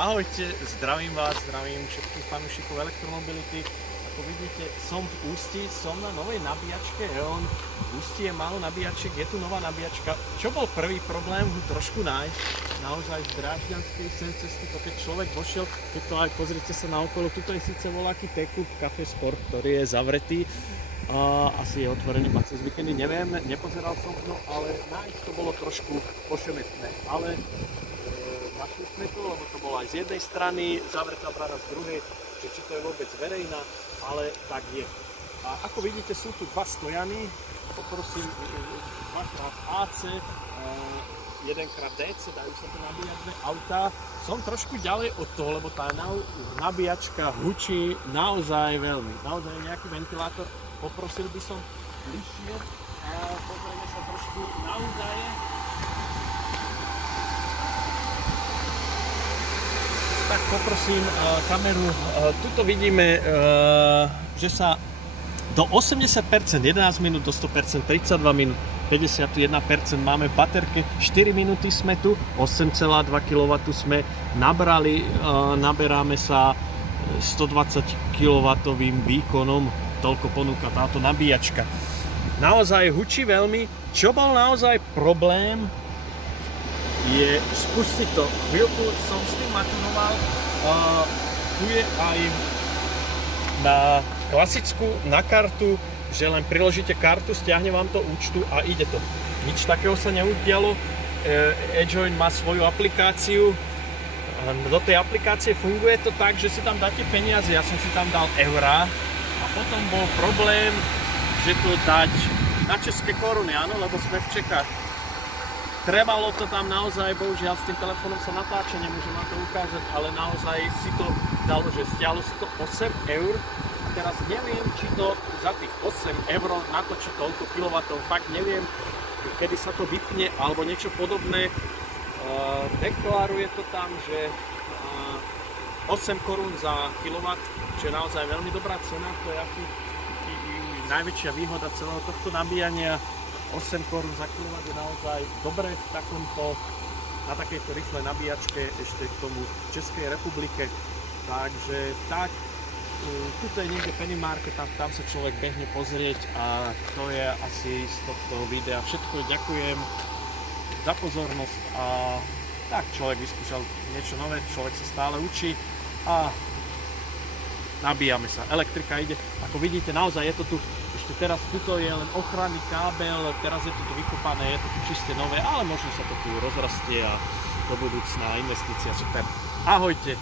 Ahojte, zdravím vás, zdravím všetkých fanúšikov elektromobility. Ako vidíte, som v Ústí, som na novej nabíjačke EON. Ústí je málo nabíjačiek, je tu nová nabíjačka. Čo bol prvý problém, ho trošku nájsť. Naozaj v Drážďanskej sen cesty, to keď človek vošiel, keď to aj pozrite sa naokolo, tuto je síce voľaký T-Club Café Sport, ktorý je zavretý. Asi je otvorený iba cez víkendy, neviem, nepozeral som to, ale nájsť to bolo trošku pošemetné. Ale našli sme to, lebo to bolo aj z jednej strany, zavretá brána z druhej, že či to je vôbec verejná, ale tak je. A ako vidíte, sú tu dva stojany, poprosím, dvakrát AC, jedenkrát DC, dajú sa to nabíjať dve autá. Som trošku ďalej od toho, lebo tá nabíjačka hučí naozaj veľmi. Naozaj je nejaký ventilátor, poprosil by som bližšie a pozrieme sa trošku na údaje. Tak poprosím kameru, tuto vidíme, že sa do 80%, 11 minút do 100%, 32 minút, 51% máme v baterke, 4 minúty sme tu, 8,2 kW sme nabrali, naberáme sa 120 kW výkonom, toľko ponúka táto nabíjačka. Naozaj hučí veľmi, čo bol naozaj problém, je spustiť to. Chvíľku som s tým maturoval. Tu je aj na klasickú, na kartu, že len priložíte kartu, stiahne vám to účtu a ide to. Nič takého sa neudialo. eJoin má svoju aplikáciu. Do tej aplikácie funguje to tak, že si tam dáte peniaze. Ja som si tam dal eurá a potom bol problém, že to dať na české koruny, áno, lebo sme v Čechách. Trebalo to tam naozaj, bohužiaľ s tým telefónom sa natáča, nemôžem vám to ukázať, ale naozaj si to dalo, že stiahlo si to 8 eur a teraz neviem, či to za tých 8 eur natočí toľko kilowattov, fakt neviem, kedy sa to vypne alebo niečo podobné. Deklaruje to tam, že 8 korún za kilowatt, čo je naozaj veľmi dobrá cena, to je najväčšia výhoda celého tohto nabíjania. 8 korún za kilowatt je naozaj dobre v takomto, na takejto rýchlej nabíjačke ešte k tomu v Českej republike. Takže tak, tuto je niekde Penny Market, tam sa človek behne pozrieť a to je asi z tohto videa všetko. Ďakujem za pozornosť a tak človek vyskúšal niečo nové, človek sa stále učí a nabíjame sa. Elektrika ide, ako vidíte, naozaj je to tu. Ešte teraz tuto je len ochranný kábel, teraz je to tu vykopané, je to tu čiste nové, ale možno sa to tu rozrastie a do budúcna investícia super. Ahojte!